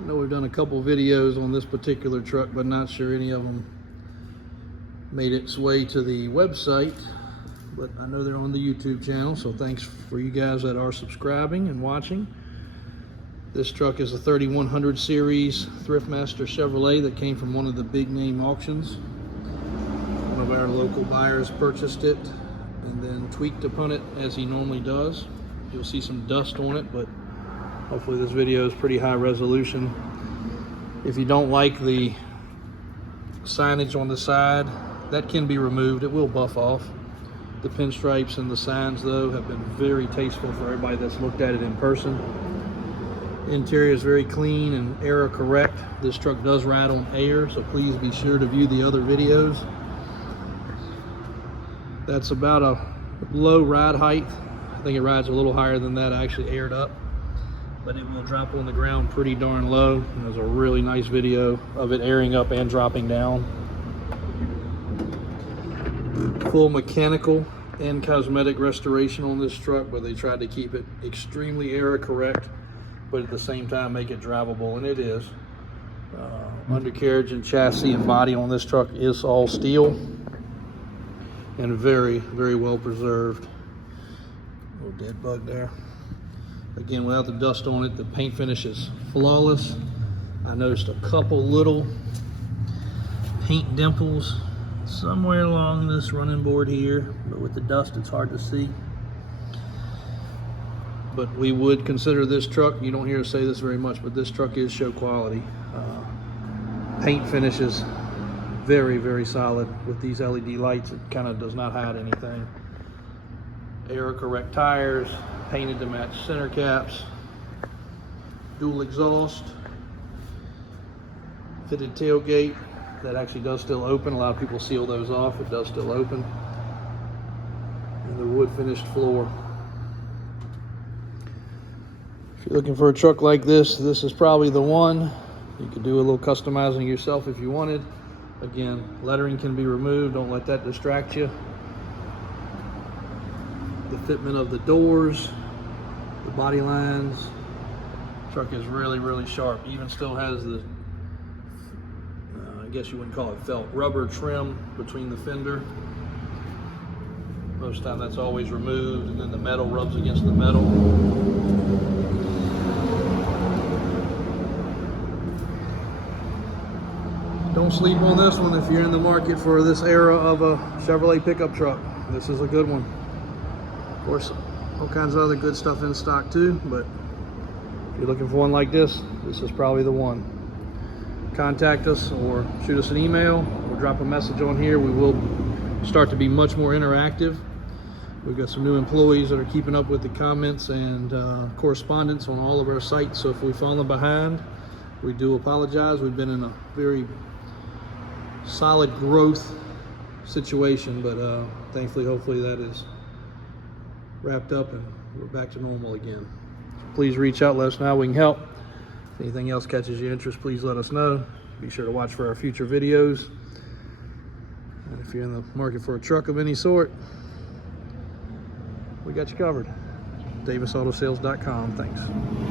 I know we've done a couple videos on this particular truck, but not sure any of them made its way to the website, but I know they're on the YouTube channel, so thanks for you guys that are subscribing and watching. This truck is a 3100 series Thriftmaster Chevrolet that came from one of the big name auctions. One of our local buyers purchased it and then tweaked upon it as he normally does. You'll see some dust on it, but hopefully this video is pretty high resolution. If you don't like the signage on the side, that can be removed. It will buff off. The pinstripes and the signs, though, have been very tasteful for everybody that's looked at it in person. Interior is very clean and error correct. This truck does ride on air, so please be sure to view the other videos. That's about a low ride height. I think it rides a little higher than that. I actually aired up, but it will drop on the ground pretty darn low. And there's a really nice video of it airing up and dropping down. Full mechanical and cosmetic restoration on this truck, but they tried to keep it extremely error correct, but at the same time make it drivable, and it is. Undercarriage and chassis and body on this truck is all steel and very, very well preserved. Little dead bug there. Again, without the dust on it, the paint finish is flawless. I noticed a couple little paint dimples somewhere along this running board here, but with the dust it's hard to see. But we would consider this truck, you don't hear us say this very much, but this truck is show quality. Paint finish is very, very solid. With these LED lights, it kind of does not hide anything. Error correct tires, painted to match center caps, dual exhaust, fitted tailgate that actually does still open. A lot of people seal those off. It does still open. And the wood finished floor. If you're looking for a truck like this, this is probably the one. You could do a little customizing yourself if you wanted. Again, lettering can be removed. Don't let that distract you. The fitment of the doors, the body lines. Truck is really, really sharp. Even still has the, I guess you wouldn't call it felt, rubber trim between the fender. Most of the time that's always removed, and then the metal rubs against the metal. Don't sleep on this one if you're in the market for this era of a Chevrolet pickup truck. This is a good one. Of course, all kinds of other good stuff in stock too, but if you're looking for one like this, this is probably the one. Contact us or shoot us an email or drop a message on here. We will start to be much more interactive. We've got some new employees that are keeping up with the comments and correspondence on all of our sites, so if we've fallen behind, we do apologize. We've been in a very solid growth situation, but thankfully, hopefully that is wrapped up and we're back to normal again. So please reach out, let us know how we can help. If anything else catches your interest, please let us know. Be sure to watch for our future videos. And if you're in the market for a truck of any sort, we got you covered. DavisAutoSales.com. Thanks.